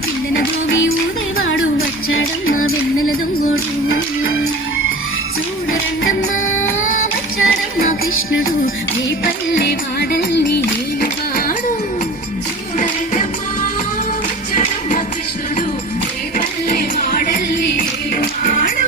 పిల్లల దోగి ఊదేవాడు వచ్చాడమ్మా వెన్నెల దొంగోడు చూడరండమ్మా వచ్చాడమ్మా కృష్ణుడు ఏ పల్లె వాడల్ని ఏలువాడు చూడరండమ్మా వచ్చాడమ్మా కృష్ణుడు ఏ పల్లె వాడల్ని ఏలువాడు